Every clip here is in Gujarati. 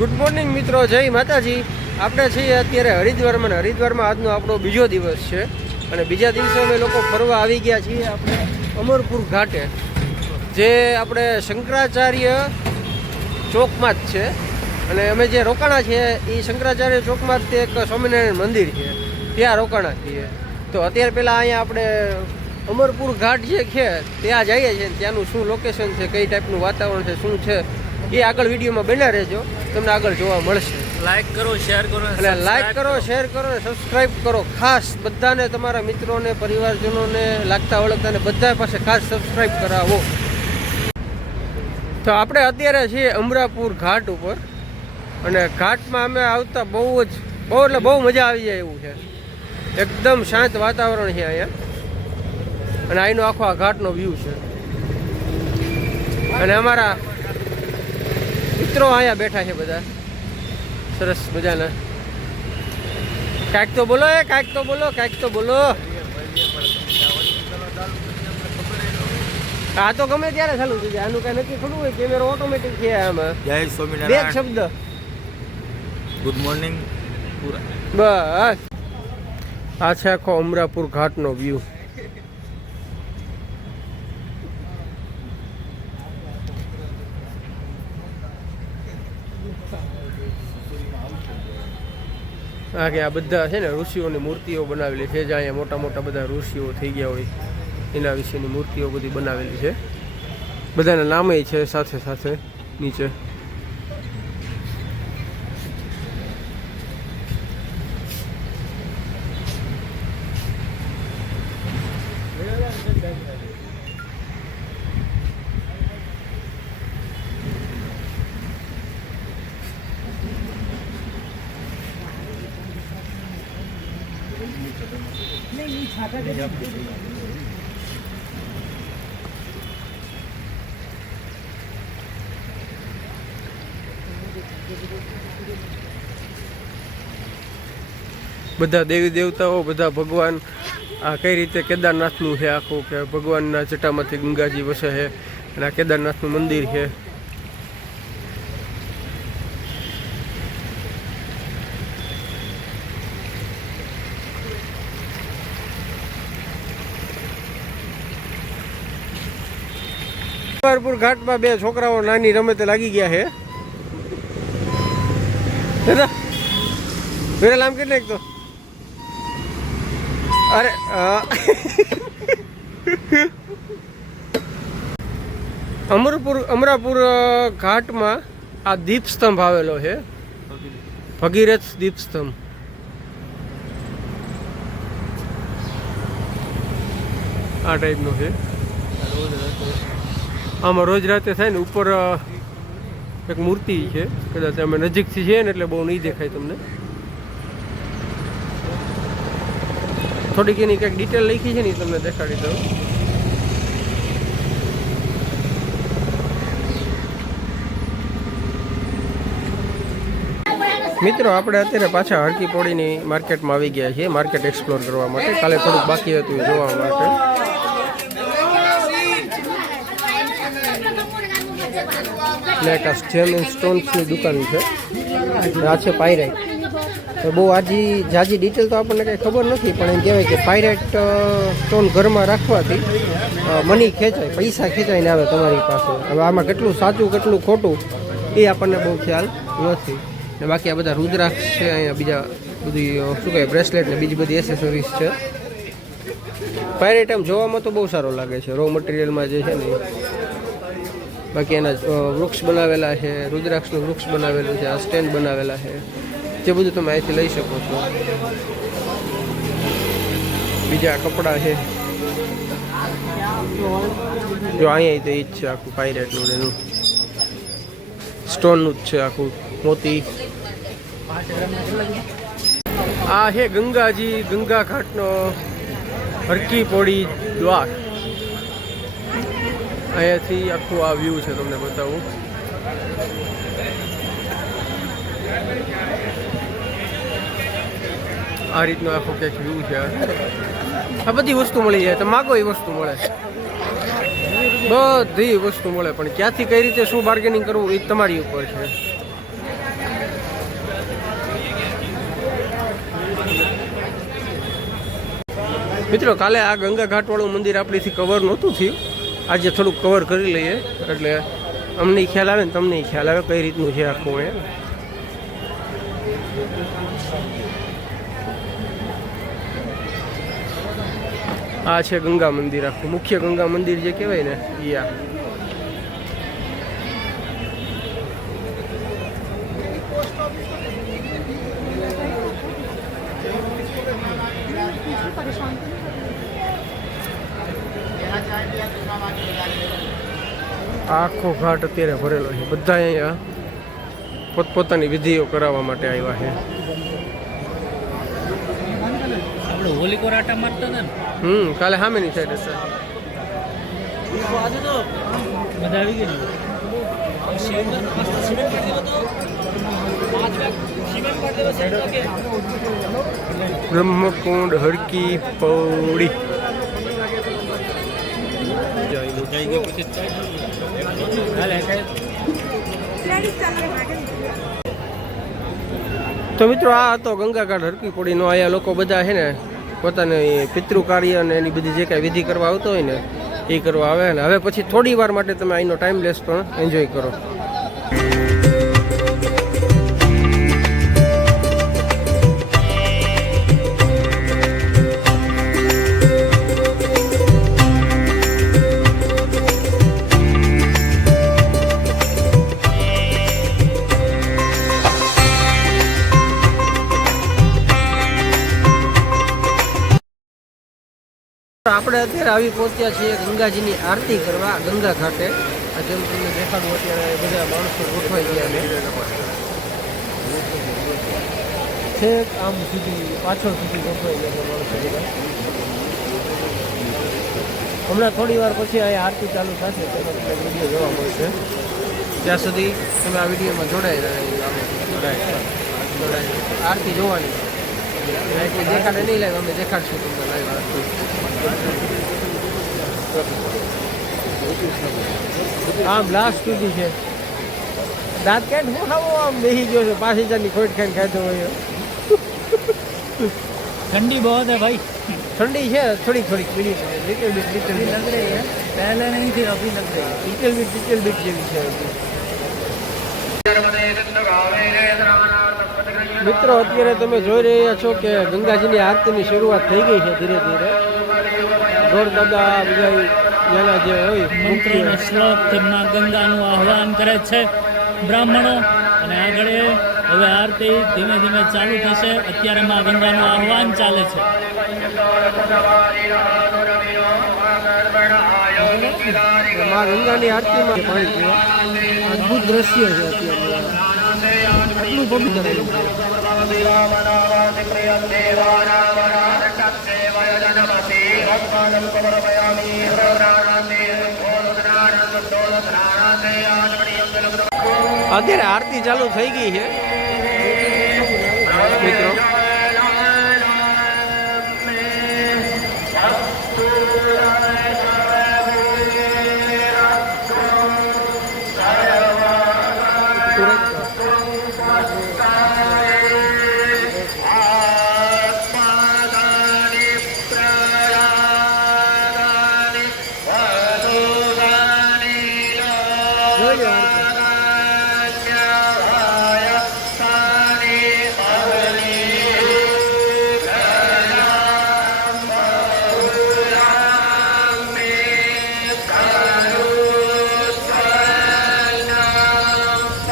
ગુડ મોર્નિંગ મિત્રો. જય માતાજી. આપણે છીએ અત્યારે હરિદ્વારમાં હરિદ્વારમાં આજનો આપણો બીજો દિવસ છે. અને બીજા દિવસે અમે લોકો ફરવા આવી ગયા છીએ આપણે અમરપુર ઘાટે, જે આપણે શંકરાચાર્ય ચોકમાં જ છે. અને અમે જે રોકાણા છીએ, એ શંકરાચાર્ય ચોકમાં જ તે એક સ્વામિનારાયણ મંદિર છે. ત્યાં રોકાણા છીએ. તો અત્યારે પહેલાં અહીંયા આપણે અમરપુર ઘાટ જે છે, ત્યાં જઈએ છીએ. ત્યાંનું શું લોકેશન છે, કઈ ટાઈપનું વાતાવરણ છે, શું છે, એ આગળ વિડીયોમાં બન્યા રહેજો. તમને આગળ જોવા મળશે. લાઈક કરો શેર કરો અને લાઈક કરો શેર કરો અને સબસ્ક્રાઈબ કરો. ખાસ બધાને તમારા મિત્રોને પરિવારજનોને લાગતા ઓળખતાને બધા પાસે ખાસ સબસ્ક્રાઇબ કરાવો. તો આપણે અત્યારે છીએ અમરાપુર ઘાટ ઉપર. અને ઘાટમાં અમે આવતા બહુ જ બહુ એટલે બહુ મજા આવી જાય એવું છે. એકદમ શાંત વાતાવરણ છે અહીંયા. અને અહીંનો આખો આ ઘાટનો વ્યૂ છે. અને અમારા મિત્રો અહીંયા બેઠા છે બધા. સરસ મજાના. કાંઈક તો બોલો એ કાંઈક તો બોલો કાંઈક તો બોલો. આ તો ગમે ત્યારે ચાલુ થઈ જાય. આનું કાંઈ નક્કી થોડું હોય કેમેરો ઓટોમેટિક છે આમાં. જય બે શબ્દ. ગુડ મોર્નિંગ પૂરા બસ. આ છે આખો અમરાપુર ઘાટનો વ્યૂ આ કે આ બધા છે ને ઋષિઓની મૂર્તિઓ બનાવેલી છે. જ્યાં અહીંયા મોટા મોટા બધા ઋષિઓ થઈ ગયા હોય, એના વિશેની મૂર્તિઓ બધી બનાવેલી છે. બધાના નામે છે સાથે સાથે નીચે. બધા દેવી દેવતાઓ, બધા ભગવાન, આ કઈ રીતે કેદારનાથનું છે આખું? કે ભગવાનના જટામાંથી ગંગાજી વસે છે અને આ કેદારનાથનું મંદિર છે. પારપુર ઘાટમાં બે છોકરાઓ નાની રમતે લાગી ગયા છે. વિરલ આમ કેટલે તો? અરે અમરપુર, અમરાપુર ઘાટમાં આ દીપસ્તંભ આવેલો છે. ભગીરથ દીપસ્તંભ. આ ટાઈપનો છે. આમાં રોજ રાતે થાય ને ઉપર એક મૂર્તિ છે. કદાચ અમે નજીકથી છીએ ને એટલે બહુ નહીં દેખાય તમને. થોડીક એની કંઈક ડિટેલ લખી છે ને તમને દેખાડી દઉં. મિત્રો, આપણે અત્યારે પાછા હરકી પોળીની માર્કેટમાં આવી ગયા છીએ માર્કેટ એક્સપ્લોર કરવા માટે. કાલે થોડુંક બાકી હતું જોવા માટે. એટલે એક એન્ડ સ્ટોન્સની દુકાન છે. આ છે પાયરાઇટ તો બહુ આજી જાજી ડિટેલ તો આપણને કંઈ ખબર નથી, પણ એમ કહેવાય કે પાયરાઇટ સ્ટોન ઘરમાં રાખવાથી મની ખેંચાય, પૈસા ખેંચાઈને આવે તમારી પાસે. હવે આમાં કેટલું સાચું, કેટલું ખોટું, એ આપણને બહુ ખ્યાલ નથી. ને બાકી આ બધા રુદ્રાક્ષ છે, અહીંયા બીજા બધી શું કહેવાય, બ્રેસલેટ ને બીજી બધી એસેસરીઝ છે. પાયરેટ આમ જોવામાં તો બહુ સારો લાગે છે. રો મટીરિયલમાં જે છે ને. બાકી એના વૃક્ષ બનાવેલા છે, રુદ્રાક્ષનું વૃક્ષ બનાવેલું છે, આ સ્ટેન્ડ બનાવેલા છે, જે બધું તમે અહીંથી લઈ શકો છો. બીજા કપડાં છે. જો અહીંયા તો એ જ છે આખું પાયરેટનું એનું. સ્ટોનનું જ છે આખું, મોતી. આ છે ગંગાજી ગંગા ઘાટનો હરકી પોડી દ્વાર. અહીંયાથી આખું આ વ્યૂ છે તમને બતાવું. આ રીતનો આખો કેક વ્યૂ છે આ. બધી વસ્તુ મળી જાય, તો માગો એ વસ્તુ મળે. બધી વસ્તુ મળે, પણ ક્યાંથી કઈ રીતે શું બાર્ગેનિંગ કરવું એ તમારી ઉપર છે. મિત્રો, કાલે આ ગંગા ઘાટવાળું મંદિર આપણીથી કવર નહોતું થયું. આજે થોડુંક કવર કરી લઈએ. એટલે અમને ખ્યાલ આવે ને તમને ખ્યાલ આવે કઈ રીતનું છે આખું એ આ છે ગંગા મંદિર, આખું મુખ્ય ગંગા મંદિર જે કહેવાય ને યા આખો ઘાટ અત્યારે ભરેલો છે. બધા અહીંયા પોતપોતાની વિધિઓ કરાવવા માટે આવ્યા છે. હમ કાલે સામેની સાઈડ હશે. આવી બ્રહ્મકુંડ હરકી પૌડી. તો મિત્રો, આ હતો ગંગાઘાટ હરકી પૌડીનો અહીંયા લોકો બધા છે ને પોતાની પિતૃ કાર્ય અને એની બધી જે કાંઈ વિધિ કરવા આવતો હોય ને, એ કરવા આવે. ને હવે પછી થોડી વાર માટે તમે અહીંનો ટાઈમ લેસ પણ એન્જોય કરો. આપણે અત્યારે આવી પહોંચ્યા છીએ ગંગાજીની આરતી કરવા, ગંગા ઘાટે. આ જેમ તમને દેખાડું અત્યારે બધા માણસો ગોઠવાઈ ગયા છે. આમ સુધી, પાછળ સુધી ગોઠવાઈ ગયા છે માણસો બધા. હમણાં થોડી વાર પછી અહીંયા આરતી ચાલુ થશે તેનો તમને વીડિયો જોવા મળશે. ત્યાં સુધી તમે આ વિડીયોમાં જોડાઈ રહ્યા આરતી જોવાની. દેખાડે નહીં લાવ્યો અમે દેખાડશું તમને લાઈવ આરતી. આમ લાસ્ટ સુધી છે દાંત કેટ હું ખાવો આમ બેસી ગયો છે પાંચ હજારની ખોટ ખાઈને ખાધો હોય ठंडी बहुत है भाई ઠંડી છે થોડીક થોડીક minute little bit little bit लग रही है पहले नहीं थी अभी लग रही है લિટલ બીટ લિટલ બીટ જેવી છે હજી. મિત્રો અત્યારે તમે જોઈ રહ્યા છો કે ગંગાજીની આરતીની શરૂઆત થઈ ગઈ છે ધીરે ધીરે ગોર બધા એના જે હોય મંત્રોનો શ્લોક તેમના ગંગાનું આહવાન કરે છે બ્રાહ્મણો. અને આગળ હવે આરતી ધીમે ધીમે ચાલુ થશે. અત્યારે માં ગંગાનું આહવાન ચાલે છે. મા ગંગાની આરતીમાં પાણી પીવા. અદ્ભુત દ્રશ્ય છે અત્યારે. આટલું પવિત્ર. અત્યારે આરતી ચાલુ થઈ ગઈ છે. મિત્રો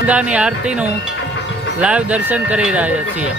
ગંગાની આરતીનું લાઈવ દર્શન કરી રહ્યા છીએ.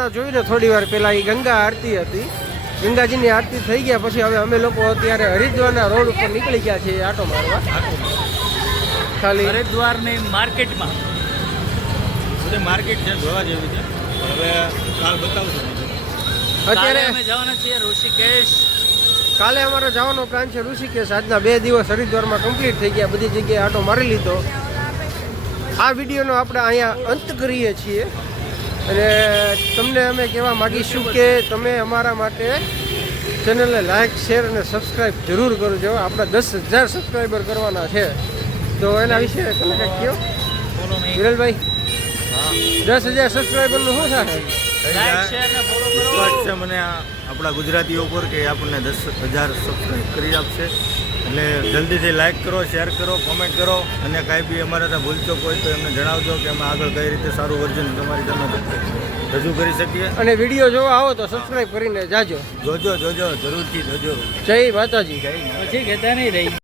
હમણાં જોયું ને થોડી વાર પહેલા એ ગંગા આરતી હતી. ગંગાજીની આરતી થઈ ગયા પછી હવે અમે લોકો અત્યારે હરિદ્વારના રોડ ઉપર નીકળી ગયા છીએ આટો મારવા. ખાલી હરિદ્વારની માર્કેટમાં. બધી માર્કેટ છે જોવા જેવી છે. હવે કાલ બતાવશું અત્યારે અમે જવાના છીએ ઋષિકેશ. કાલે અમારો જવાનો પ્લાન છે ઋષિકેશ. આજના બે દિવસ હરિદ્વારમાં કમ્પ્લીટ થઈ ગયા. બધી જગ્યાએ આટો મારી લીધો. આ વિડીયોનો આપણે અહીંયા અંત કરીએ છીએ. અને તમને અમે કહેવા માગીશું કે તમે અમારા માટે ચેનલને લાઇક શેર અને સબસ્ક્રાઈબ જરૂર કરજો. આપણે દસ હજાર સબસ્ક્રાઈબર કરવાના છે. તો એના વિશે તમે કંઈક કહો? વિરલભાઈ દસ હજાર સબસ્ક્રાઈબરનું શું થાય છે મને આપણા ગુજરાતીઓ પર કે આપણને દસ હજાર સબસ્ક્રાઈબ કરી આપશે. એટલે જલ્દીથી લાઇક કરો શેર કરો કોમેન્ટ કરો અને કાંઈ બી અમારે ત્યાં ભૂલચોક હોય તો એમને જણાવજો કે અમે આગળ કઈ રીતે સારું વર્જન તમારી તમે રજૂ કરી શકીએ. અને વીડિયો જોવા આવો તો સબસ્ક્રાઈબ કરીને જાજો. જોજો જોજો જરૂરથી જોજો. જય માતાજી. પછી કહેતા નહીં રહી.